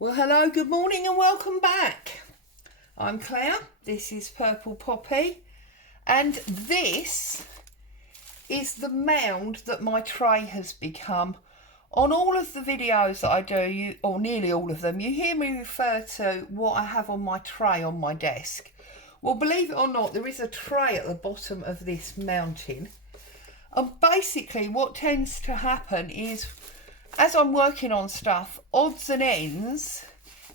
Well, hello, good morning and welcome back. I'm Claire, this is Purple Poppy, and this is the mound that my tray has become. On all of the videos that I do, or nearly all of them, you hear me refer to what I have on my tray on my desk. Well, believe it or not, there is a tray at the bottom of this mountain. And basically what tends to happen is, as I'm working on stuff, odds and ends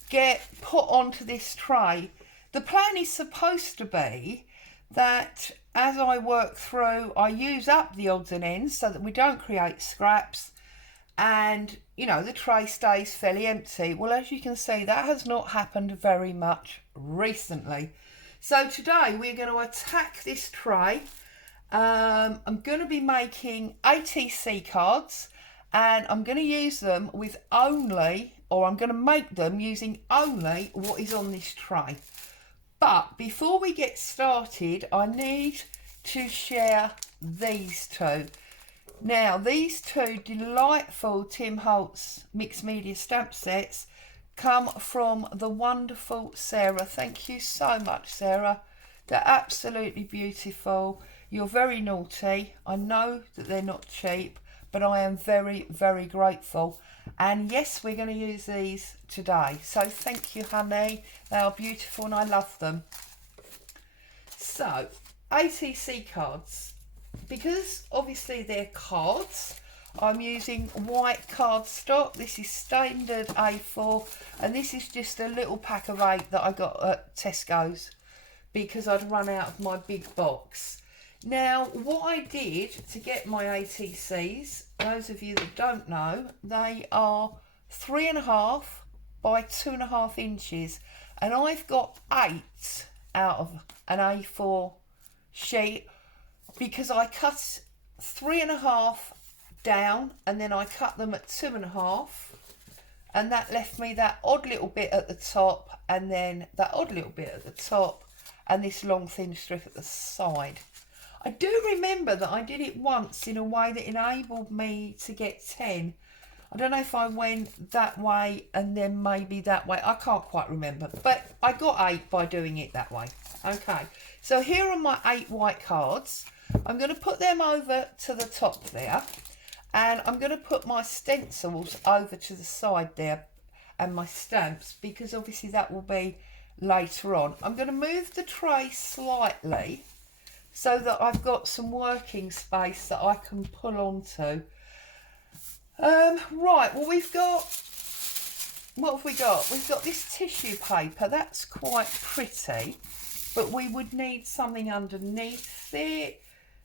get put onto this tray. The plan is supposed to be that as I work through, I use up the odds and ends so that we don't create scraps and, you know, the tray stays fairly empty. Well, as you can see, that has not happened very much recently. So today we're going to attack this tray. I'm going to be making ATC cards, and I'm going to use them with only, or I'm going to make them using only what is on this tray. But before we get started, I need to share these two. Now, these two delightful Tim Holtz mixed media stamp sets come from the wonderful Sarah. Thank you so much, Sarah. They're absolutely beautiful. You're very naughty. I know that they're not cheap, but I am very, very grateful. And yes, we're going to use these today. So thank you, honey. They are beautiful and I love them. So, ATC cards. Because obviously they're cards, I'm using white cardstock. This is standard A4, and this is just a little pack of 8 that I got at Tesco's because I'd run out of my big box. Now, what I did to get my ATCs, those of you that don't know, they are 3.5 by 2.5 inches, and I've got 8 out of an A4 sheet because I cut 3.5 down and then I cut them at 2.5, and that left me that odd little bit at the top, and then that odd little bit at the top, and this long thin strip at the side. I do remember that I did it once in a way that enabled me to get 10. I don't know if I went that way and then maybe that way. I can't quite remember, but I got 8 by doing it that way. Okay, so here are my 8 white cards. I'm going to put them over to the top there, and I'm going to put my stencils over to the side there and my stamps, because obviously that will be later on. I'm going to move the tray slightly so that I've got some working space that I can pull onto. Right, well, we've got, what have we got? We've got this tissue paper. That's quite pretty, but we would need something underneath it.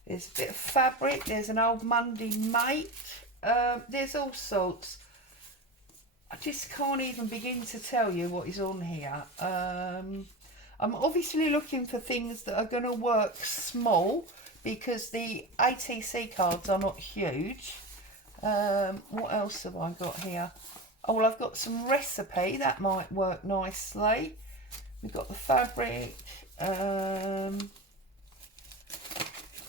There's a bit of fabric. There's an old Monday mate. There's all sorts. I just can't even begin to tell you what is on here. I'm obviously looking for things that are going to work small because the ATC cards are not huge. What else have I got here? Oh, well, I've got some recipe. That might work nicely. We've got the fabric.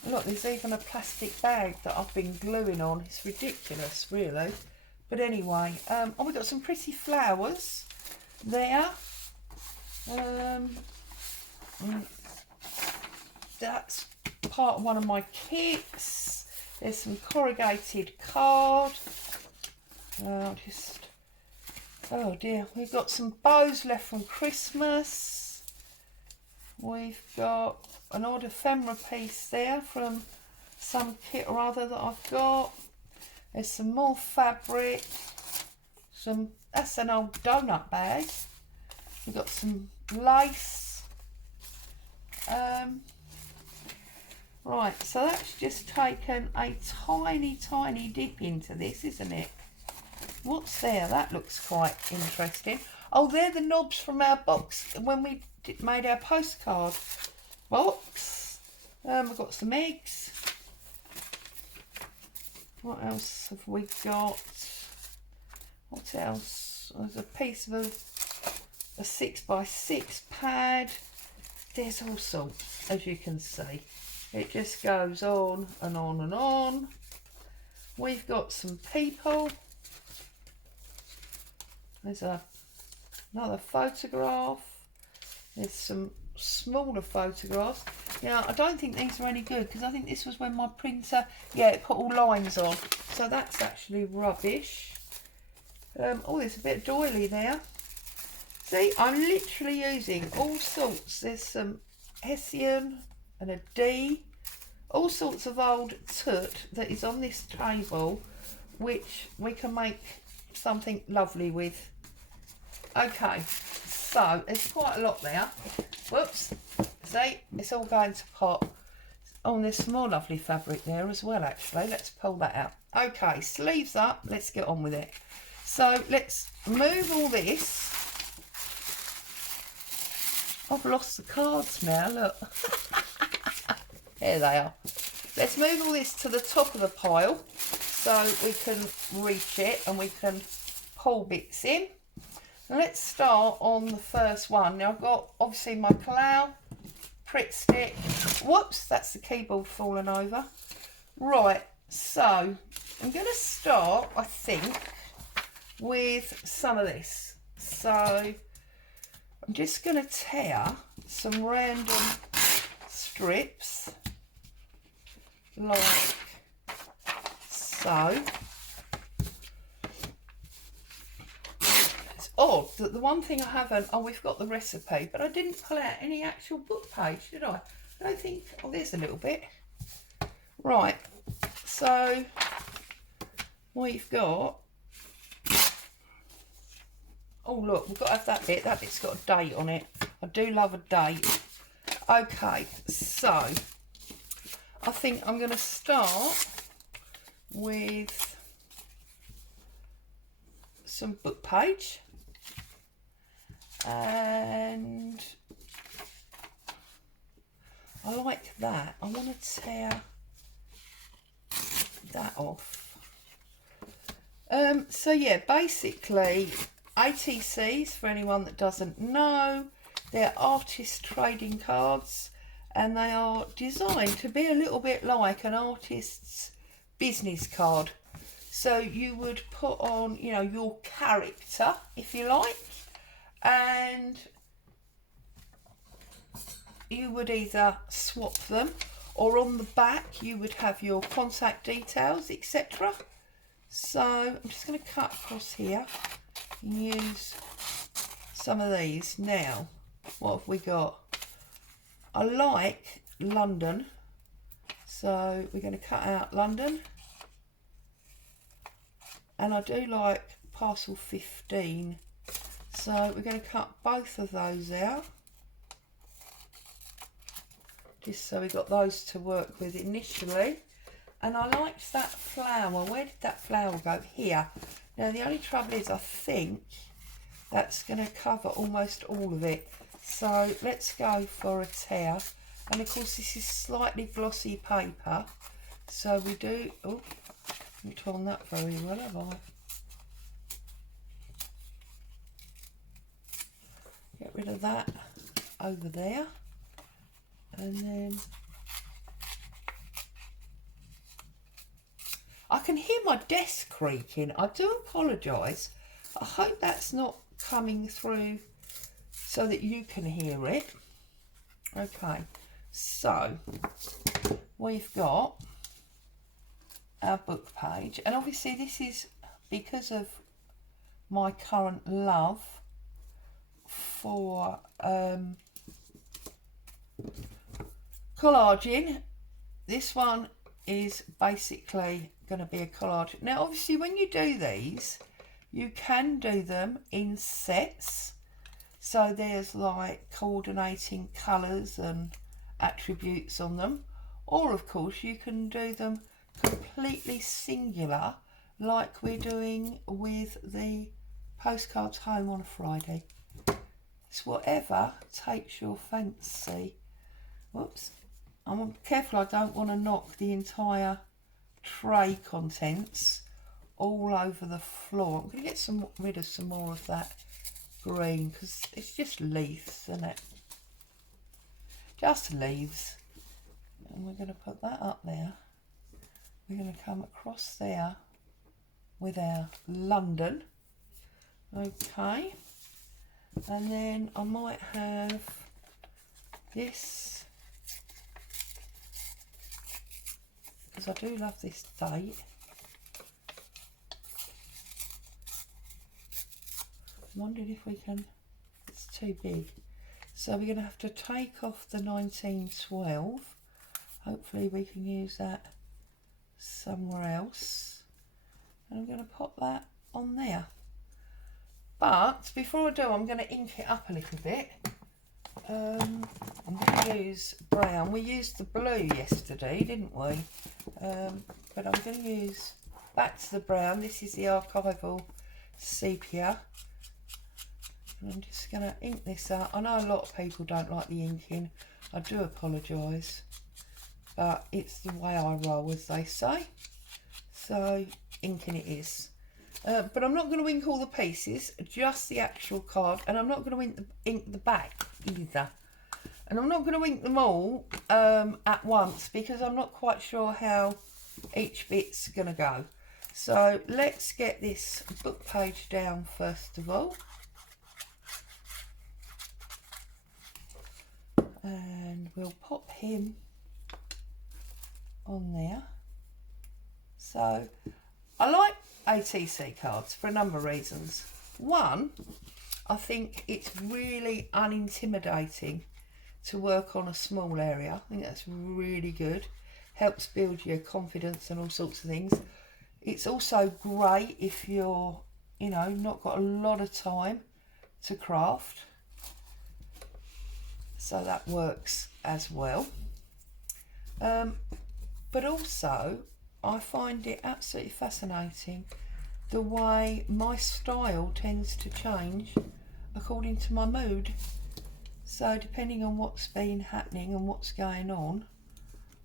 Look, there's even a plastic bag that I've been gluing on. It's ridiculous, really. But anyway, oh, we've got some pretty flowers there. That's part of one of my kits. There's some corrugated card. Oh dear, we've got some bows left from Christmas. We've got an odd ephemera piece there from some kit or other that I've got. There's some more fabric. That's an old donut bag. We've got some lace. Right, so that's just taken a tiny dip into this, isn't it? What's there? That looks quite interesting. Oh, they're the knobs from our box when we made our postcard box. We've got some eggs. What else have we got? What else? There's a piece of a 6x6 pad. There's all sorts, as you can see. It just goes on and on and on. We've got some people. There's a another photograph. There's some smaller photographs. You know, I don't think these are any good because I think this was when my printer, yeah, it put all lines on. So that's actually rubbish. Oh, there's a bit of doily there. See, I'm literally using all sorts. There's some Hessian and a D. All sorts of old soot that is on this table, which we can make something lovely with. Okay, so there's quite a lot there. Whoops, see, it's all going to pot. Oh, and there's some more lovely fabric there as well, actually. Let's pull that out. Okay, sleeves up, let's get on with it. So let's move all this. I've lost the cards now, look. There they are. Let's move all this to the top of the pile so we can reach it and we can pull bits in. And let's start on the first one. Now I've got obviously my clow, Pritt stick. Whoops, that's the keyboard falling over. Right, so I'm going to start, I think, with some of this. So I'm just going to tear some random strips like so. It's odd that the one thing I haven't, oh, we've got the recipe, but I didn't pull out any actual book page, did I? I don't think, oh, there's a little bit. Right, so we've got, oh look, we've got to have that bit. That bit's got a date on it. I do love a date. Okay, so I think I'm going to start with some book page. And I like that. I want to tear that off. So yeah, basically ATCs, for anyone that doesn't know, they're artist trading cards, and they are designed to be a little bit like an artist's business card. So you would put on, you know, your character, if you like, and you would either swap them, or on the back you would have your contact details, etc. So I'm just going to cut across here and use some of these. Now, what have we got? I like London, so we're going to cut out London, and I do like parcel 15, so we're going to cut both of those out, just so we got those to work with initially. And I liked that flower. Where did that flower go? Here. Now the only trouble is I think that's going to cover almost all of it. So let's go for a tear. And of course this is slightly glossy paper. So we do, oh, I haven't torn that very well, have I? Get rid of that over there. And then I can hear my desk creaking. I do apologise. I hope that's not coming through so that you can hear it. Okay, so we've got our book page, and obviously this is because of my current love for collaging. This one is basically going to be a collage. Now obviously when you do these, you can do them in sets, so there's like coordinating colours and attributes on them, or of course you can do them completely singular like we're doing with the postcards home on a Friday. It's whatever takes your fancy. Whoops, I'm careful I don't want to knock the entire tray contents all over the floor. I'm going to get rid of some more of that green because it's just leaves, isn't it? Just leaves. And we're going to put that up there. We're going to come across there with our London. Okay. And then I might have this, because I do love this date. I'm wondering if we can, it's too big. So we're going to have to take off the 1912. Hopefully we can use that somewhere else. And I'm going to pop that on there. But before I do, I'm going to ink it up a little bit. I'm going to use brown. We used the blue yesterday, didn't we? But I'm going to use back to the brown. This is the archival sepia. And I'm just going to ink this up. I know a lot of people don't like the inking. I do apologise. But it's the way I roll, as they say. So inking it is. But I'm not going to ink all the pieces, just the actual card. And I'm not going to ink the back either. And I'm not going to ink them all at once, because I'm not quite sure how each bit's going to go. So let's get this book page down first of all. And we'll pop him on there. So I like ATC cards for a number of reasons. One, I think it's really unintimidating to work on a small area. I think that's really good. Helps build your confidence and all sorts of things. It's also great if you're, you know, not got a lot of time to craft. So that works as well. But also, I find it absolutely fascinating the way my style tends to change according to my mood. So depending on what's been happening and what's going on,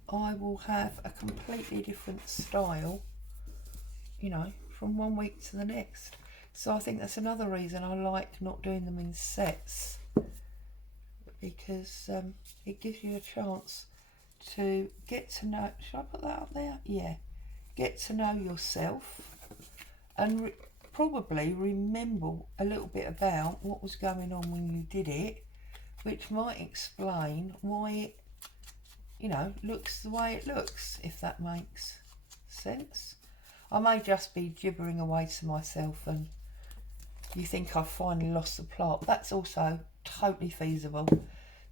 I will have a completely different style, you know, from one week to the next. So I think that's another reason I like not doing them in sets, because it gives you a chance to get to know, should I put that up there? Yeah. Get to know yourself and probably remember a little bit about what was going on when you did it, which might explain why it, you know, looks the way it looks, if that makes sense. I may just be gibbering away to myself and you think I've finally lost the plot. That's also totally feasible.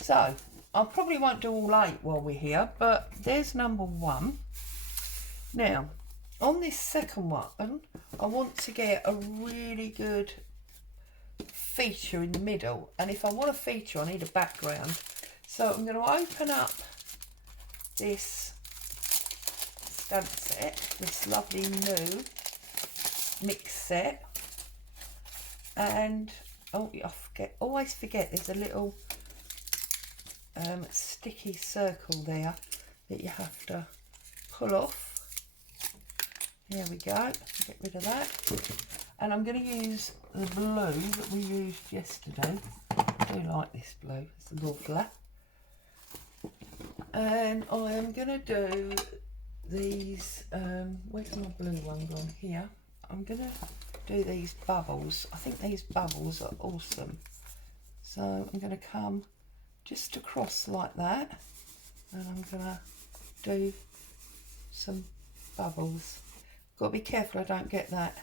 So I probably won't do all 8 while we're here, but there's number 1. Now, on this second one, I want to get a really good feature in the middle. And if I want a feature, I need a background. So I'm going to open up this stamp set, this lovely new mix set. And, oh, I always forget there's a little sticky circle there that you have to pull off. There we go, get rid of that. And I'm going to use the blue that we used yesterday. I do like this blue, it's lovely. And I am going to do these, where's my blue one gone? Here. I'm going to do these bubbles. I think these bubbles are awesome. So I'm going to come just across like that. And I'm going to do some bubbles. Got to be careful I don't get that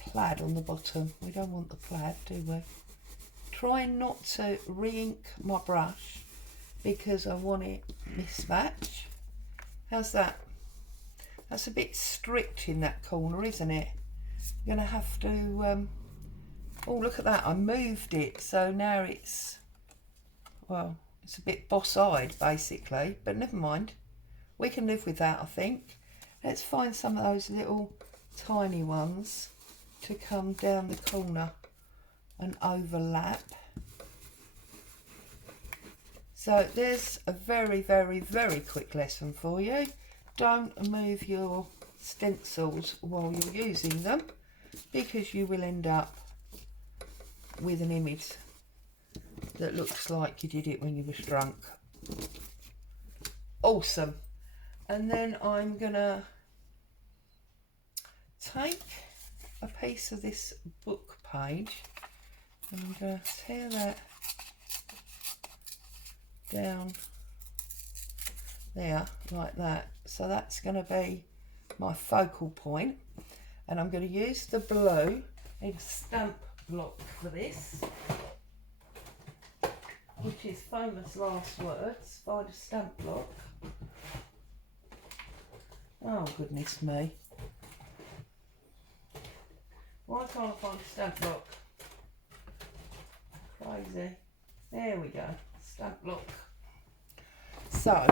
plaid on the bottom. We don't want the plaid, do we? Try not to re-ink my brush because I want it mismatch. How's that? That's a bit strict in that corner, isn't it? I'm going to have to... oh, look at that. I moved it. So now it's... well, it's a bit boss-eyed, basically. But never mind. We can live with that, I think. Let's find some of those little tiny ones to come down the corner and overlap. So there's a very, very, very quick lesson for you. Don't move your stencils while you're using them, because you will end up with an image that looks like you did it when you was drunk. Awesome. And then I'm gonna take a piece of this book page, And I'm going to tear that down there like that. So that's going to be my focal point, and I'm going to use the blue. I need a stamp block for this, which is famous last words. Find a stamp block. Oh goodness me, why can't I find a stamp block? Crazy. There we go, stamp block. So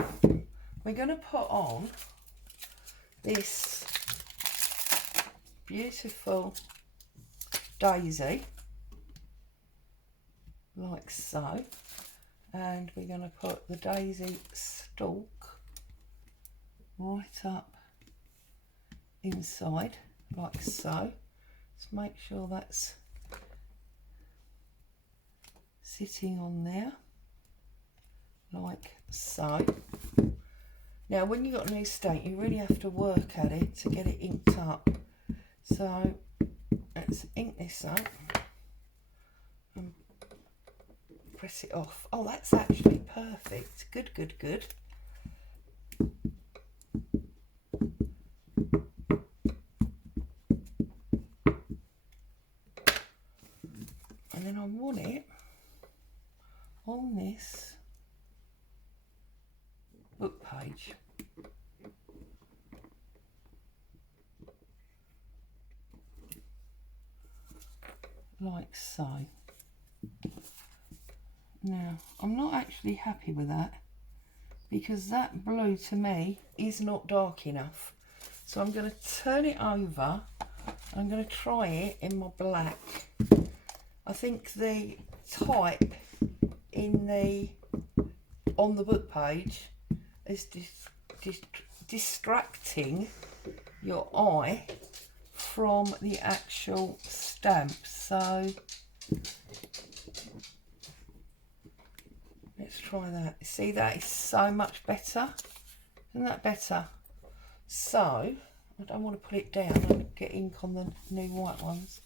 we're going to put on this beautiful daisy like so, and we're going to put the daisy stalk right up inside like so. Just make sure that's sitting on there like so. Now when you've got a new stamp, you really have to work at it to get it inked up. So let's ink this up and press it off. Oh, that's actually perfect. Good, good, good. And then I want it on this book page. Like so. Now, I'm not actually happy with that, because that blue to me is not dark enough. So I'm going to turn it over. I'm going to try it in my black. I think the type on the book page is distracting your eye from the actual stamp. So let's try that. See, that is so much better. Isn't that better? So I don't want to put it down and get ink on the new white ones.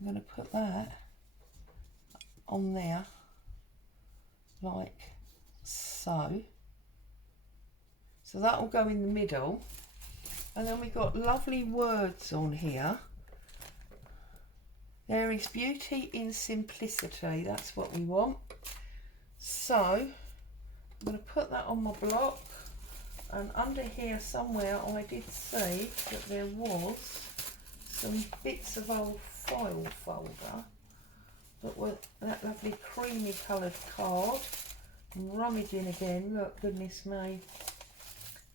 I'm going to put that on there like so. So that will go in the middle, and then we've got lovely words on here. There is beauty in simplicity. That's what we want. So I'm going to put that on my block, and under here somewhere I did see that there was some bits of old file folder that were that lovely creamy coloured card. I'm rummaging again, look, goodness me,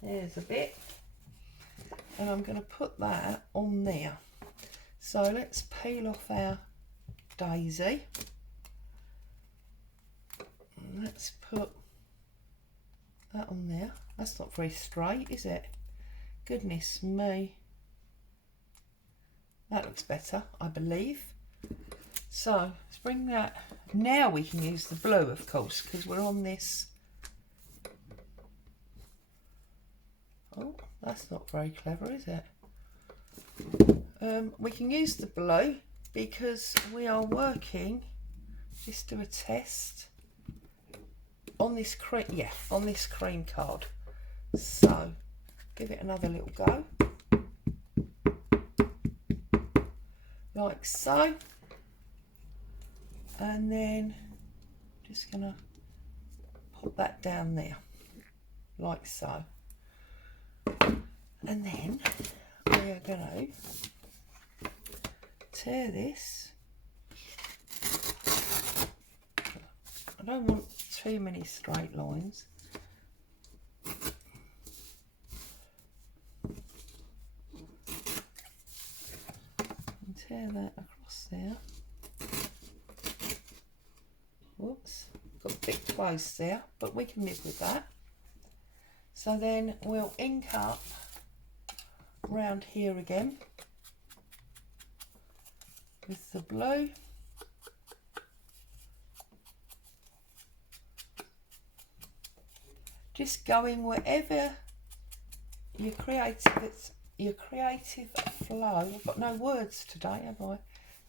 there's a bit, and I'm going to put that on there. So let's peel off our daisy, and let's put that on there. That's not very straight, is it? Goodness me, that looks better, I believe. So let's bring that. Now we can use the blue, of course, because we're on this. Oh, that's not very clever, is it? We can use the blue because we are working, just do a test, on this cream, yeah, on this cream card. So give it another little go, like so. And then just gonna pop that down there like so, and then we are gonna tear this. I don't want too many straight lines. And tear that across there. Whoops, got a bit close there, but we can live with that. So then we'll ink up round here again with the blue. Just going wherever your creative flow, I've got no words today, have I,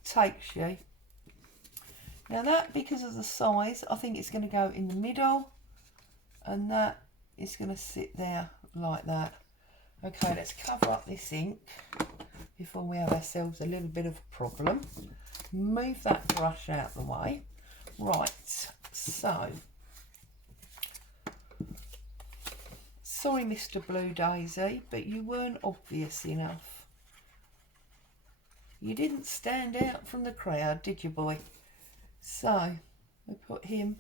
takes you. Now that, because of the size, I think it's going to go in the middle, and that is going to sit there like that. Okay, let's cover up this ink before we have ourselves a little bit of a problem. Move that brush out the way. Right, so, sorry Mr. Blue Daisy, but you weren't obvious enough. You didn't stand out from the crowd, did you, boy? So, we put him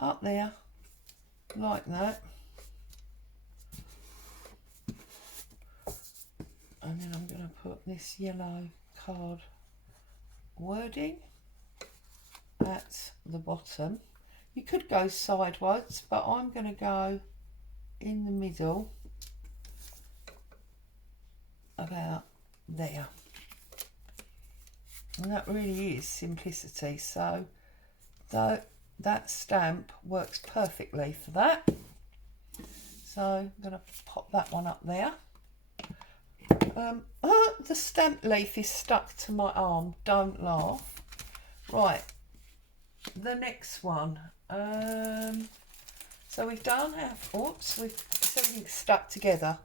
up there like that. And then I'm going to put this yellow card wording at the bottom. You could go sideways, but I'm going to go in the middle about there. And that really is simplicity. So that stamp works perfectly for that. So I'm going to pop that one up there. The stamp leaf is stuck to my arm. Don't laugh. Right, the next one. So we've done our, everything's stuck together.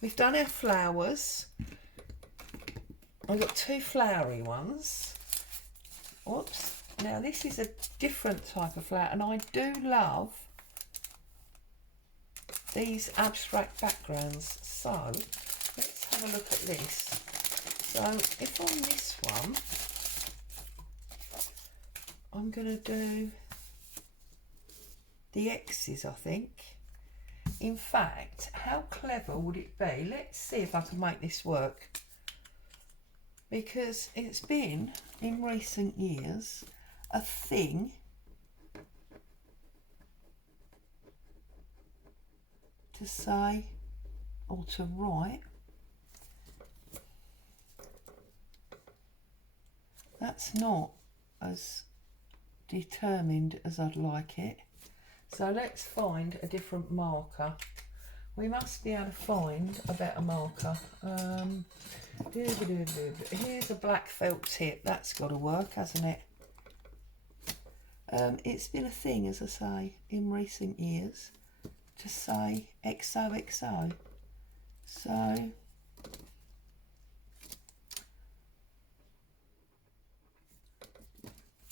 We've done our flowers. I've got two flowery ones. Oops. Now this is a different type of flower, and I do love these abstract backgrounds. So let's have a look at this. So if on this one, I'm going to do the X's, I think. In fact, how clever would it be? Let's see if I can make this work. Because it's been, in recent years, a thing to say or to write, that's not as determined as I'd like it. So let's find a different marker. We must be able to find a better marker. Here's a black felt tip. That's got to work, hasn't it? It's been a thing, as I say, in recent years to say XOXO. So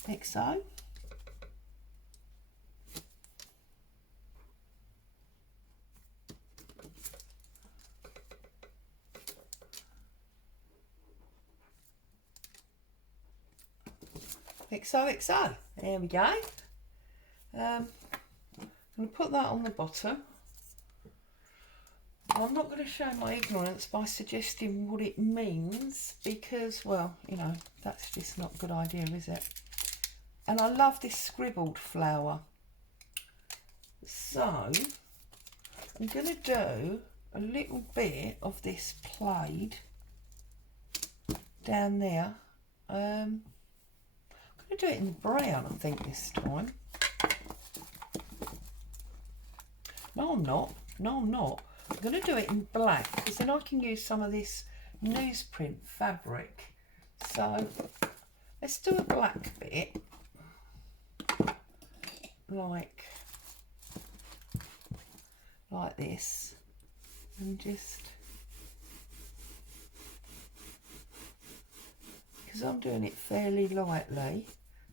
XO. XOXO. There we go. I'm going to put that on the bottom. I'm not going to show my ignorance by suggesting what it means because, well, you know, that's just not a good idea, is it? And I love this scribbled flower. So I'm going to do a little bit of this plaid down there. I'm going to do it in brown, I think, this time. No, I'm not. No, I'm not. I'm going to do it in black because then I can use some of this newsprint fabric. So let's do a black bit, like this, and just, because I'm doing it fairly lightly,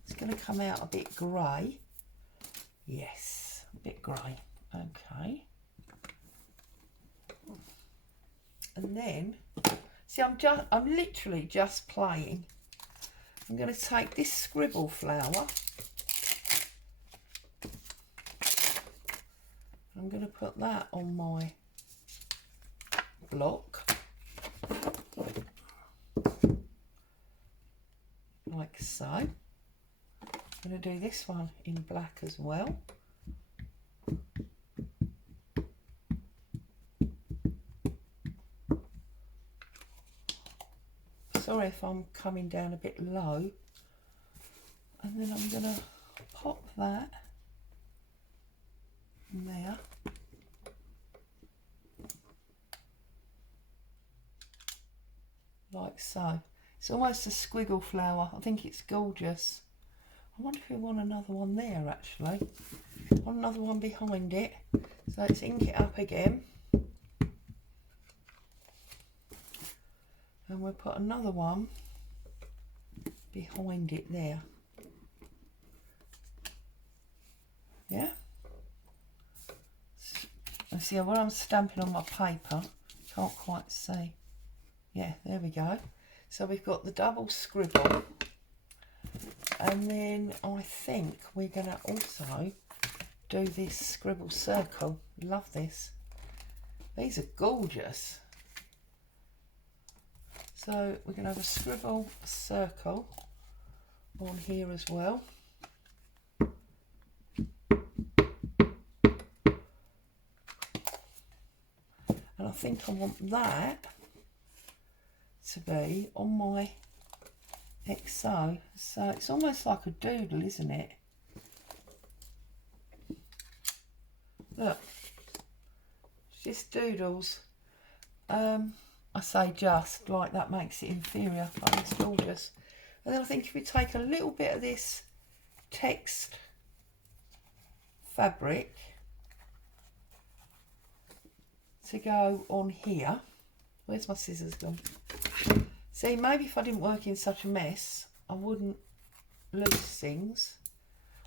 it's going to come out a bit grey. Yes, a bit grey. Okay. And then, see, I'm literally just playing. I'm going to take this scribble flower. I'm going to put that on my block. Like so. I'm going to do this one in black as well. Sorry if I'm coming down a bit low. And then I'm going to pop that in there. Like so. It's almost a squiggle flower. I think it's gorgeous. I wonder if we want another one there actually. I want another one behind it. So let's ink it up again. And we'll put another one behind it there. Yeah? And see, when I'm stamping on my paper, can't quite see. Yeah, there we go. So we've got the double scribble. And then I think we're going to also do this scribble circle. Love this. These are gorgeous. So we're going to have a scribble circle on here as well. And I think I want that to be on my XO. So it's almost like a doodle, isn't it? Look, it's just doodles. I say just, like that makes it inferior, but it's gorgeous. And then I think if we take a little bit of this text fabric to go on here. Where's my scissors gone? See, maybe if I didn't work in such a mess, I wouldn't lose things.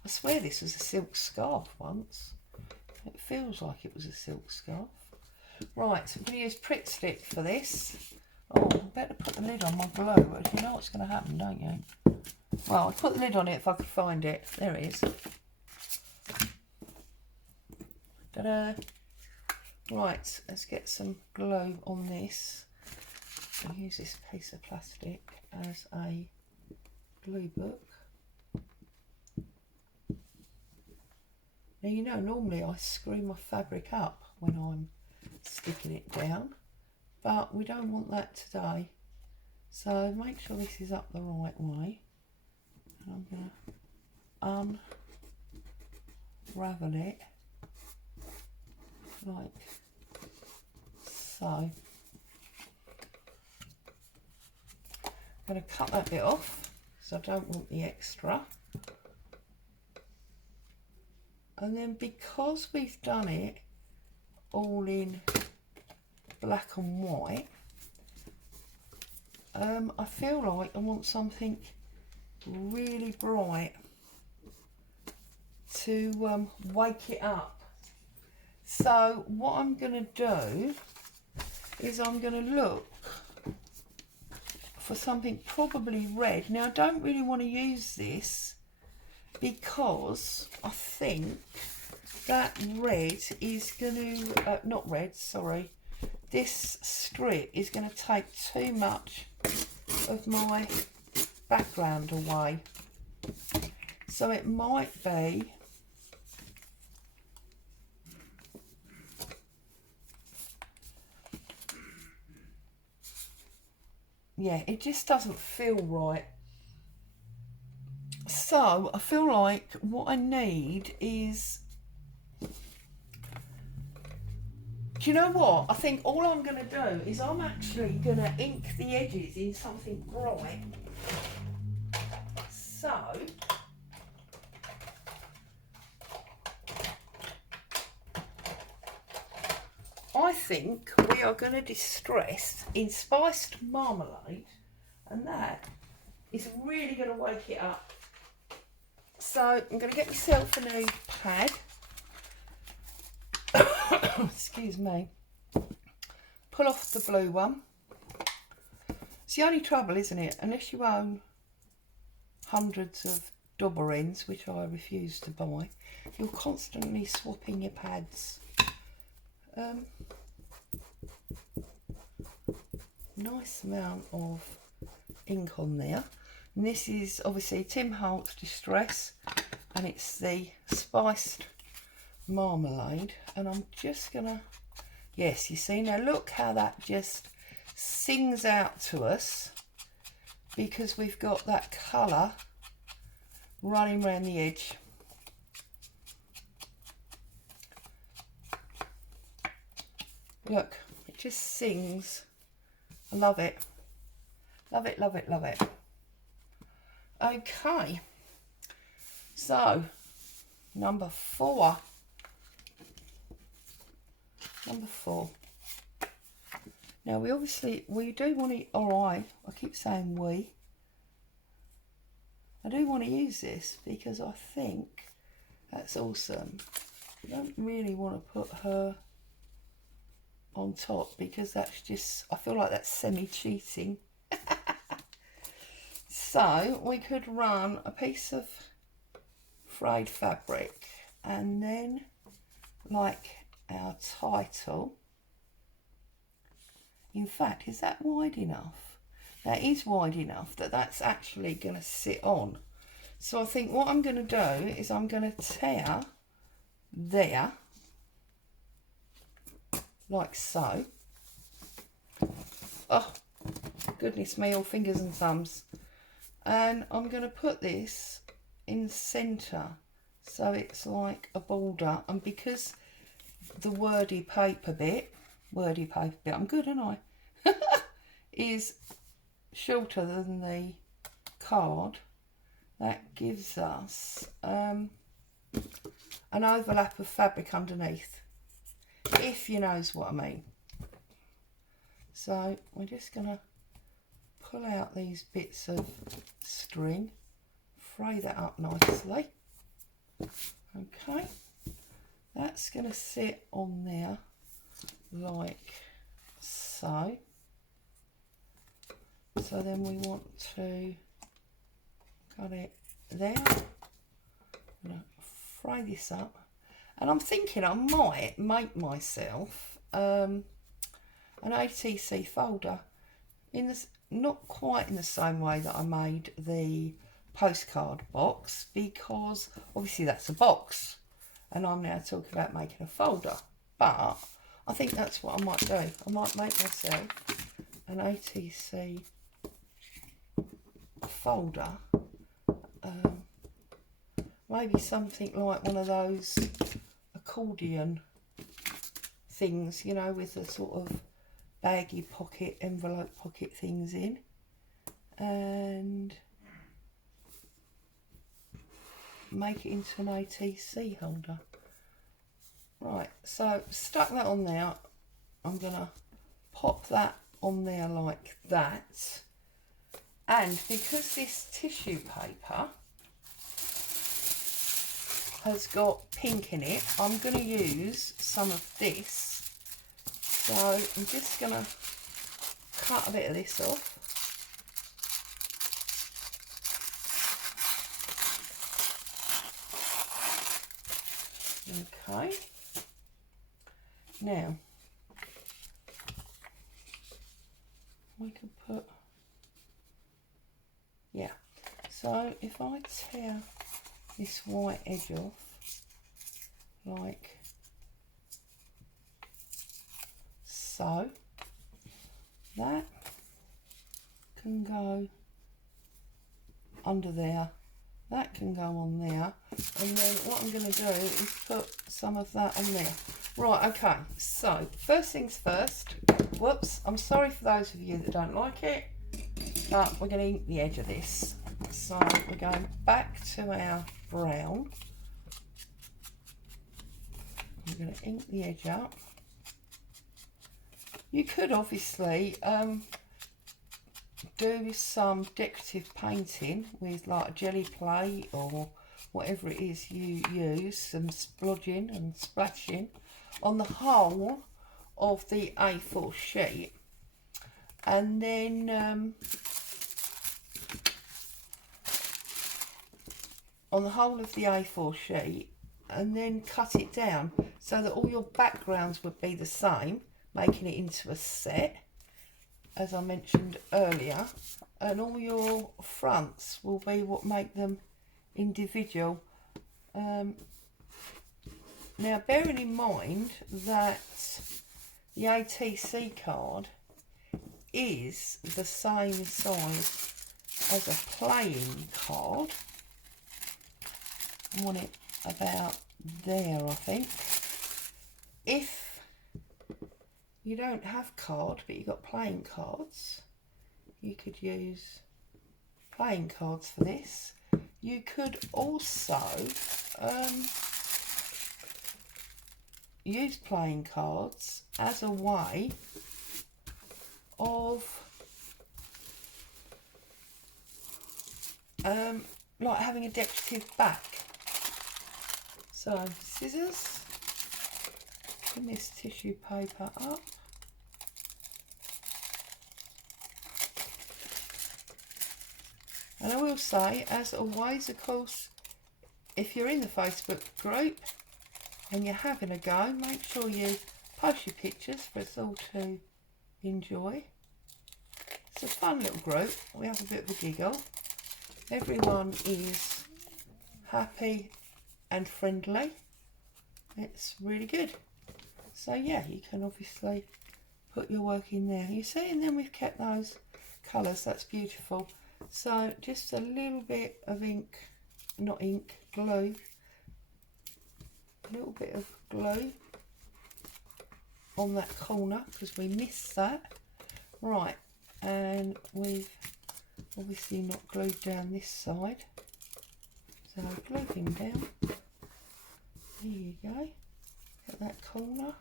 I swear this was a silk scarf once. It feels like it was a silk scarf. Right, so I'm going to use Pritt Stick for this. Oh, I better put the lid on my glue. But you know what's going to happen, don't you? Well, I'll put the lid on it if I can find it. There it is. Ta-da! Right, let's get some glue on this. I'll use this piece of plastic as a glue book. Now, you know, normally I screw my fabric up when I'm sticking it down, but we don't want that today. So make sure this is up the right way. And I'm going to unravel it like so. I'm going to cut that bit off because I don't want the extra. And then because we've done it all in black and white, I feel like I want something really bright to wake it up. So what I'm going to do is I'm going to look for something probably red. Now I don't really want to use this because I think that red is going to, not red, sorry, this strip is going to take too much of my background away. So it might be yeah, it just doesn't feel right. So I feel like what I need is, do you know what? I think all I'm going to do is I'm actually going to ink the edges in something bright. So I think we are going to distress in spiced marmalade, and that is really going to wake it up. So I'm going to get myself a new pad. Excuse me. Pull off the blue one. It's the only trouble, isn't it? Unless you own hundreds of double ends, which I refuse to buy, you're constantly swapping your pads. Nice amount of ink on there. And this is obviously Tim Holtz Distress, and it's the spiced marmalade. And I'm just gonna, yes, you see, now look how that just sings out to us, because we've got that colour running around the edge. Look, it just sings. I love it. Love it, love it, love it. Okay. So, number 4. Number 4. Now we do want to, or I keep saying I do want to use this because I think that's awesome. I don't really want to put her on top because that's just, I feel like that's semi-cheating. So we could run a piece of frayed fabric and then like our title. In fact, is that wide enough? That is wide enough that that's actually going to sit on. So I think what I'm going to do is I'm going to tear there, like so. Oh, goodness me, all fingers and thumbs. And I'm going to put this in the centre so it's like a border. And because the wordy paper bit, I'm good, aren't I? is shorter than the card, that gives us an overlap of fabric underneath, if you knows what I mean. So we're just going to pull out these bits of string, fray that up nicely. Okay, that's going to sit on there like so. So then we want to cut it there. I'm going to fray this up, and I'm thinking I might make myself an ATC folder in this, not quite in the same way that I made the postcard box, because obviously that's a box and I'm now talking about making a folder. But I think that's what I might do. I might make myself an ATC folder, maybe something like one of those accordion things, you know, with the sort of baggy pocket, envelope pocket things in, and make it into an ATC holder. Right, so stuck that on there. I'm gonna pop that on there like that, and because this tissue paper has got pink in it, I'm going to use some of this. So I'm just going to cut a bit of this off. Okay. Now, we can put, yeah. So if I tear this white edge off like so, that can go under there, that can go on there, and then what I'm going to do is put some of that on there. Right, okay, so first things first, whoops, I'm sorry for those of you that don't like it, but we're going to ink the edge of this. So we're going back to our brown. I'm going to ink the edge up. You could obviously do some decorative painting with like jelly plate or whatever it is you use, some splodging and splashing on the whole of the A4 sheet, and then on the whole of the A4 sheet, and then cut it down so that all your backgrounds would be the same, making it into a set, as I mentioned earlier, and all your fronts will be what make them individual. Now, bearing in mind that the ATC card is the same size as a playing card, I want it about there, I think. If you don't have card but you've got playing cards, you could use playing cards for this. you could also use playing cards as a way of like having a decorative back. So scissors, pin this tissue paper up. And I will say, as always, of course, if you're in the Facebook group and you're having a go, make sure you post your pictures for us all to enjoy. It's a fun little group. We have a bit of a giggle. Everyone is happy and friendly. It's really good. So yeah, you can obviously put your work in there. You see, and then we've kept those colours. That's beautiful. So just a little bit of ink, not ink, glue. A little bit of glue on that corner because we missed that. Right, and we've obviously not glued down this side. So glue him down. There you go. At that corner.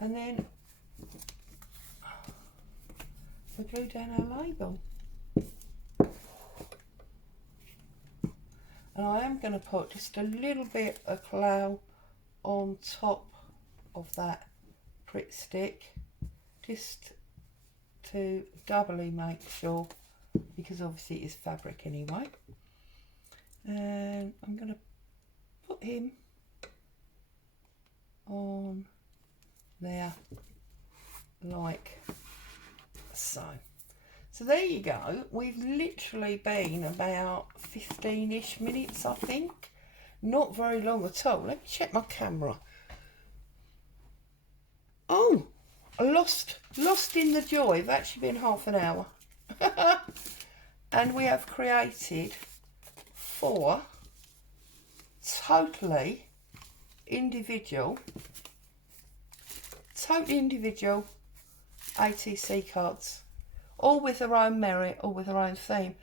And then we glue down our label. And I am going to put just a little bit of cloud on top of that Pritt stick, just to doubly make sure, because obviously it is fabric anyway. And I'm going to put him on there like so. So there you go. We've literally been about 15-ish minutes, I think. Not very long at all. Let me check my camera. Oh, I lost in the joy. It's actually been half an hour. And we have created 4 totally individual ATC cards, all with their own merit, all with their own theme.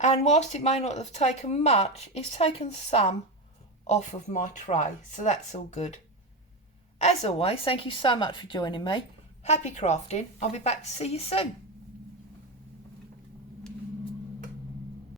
And whilst it may not have taken much, it's taken some off of my tray, so that's all good. As always, thank you so much for joining me. Happy crafting. I'll be back to see you soon.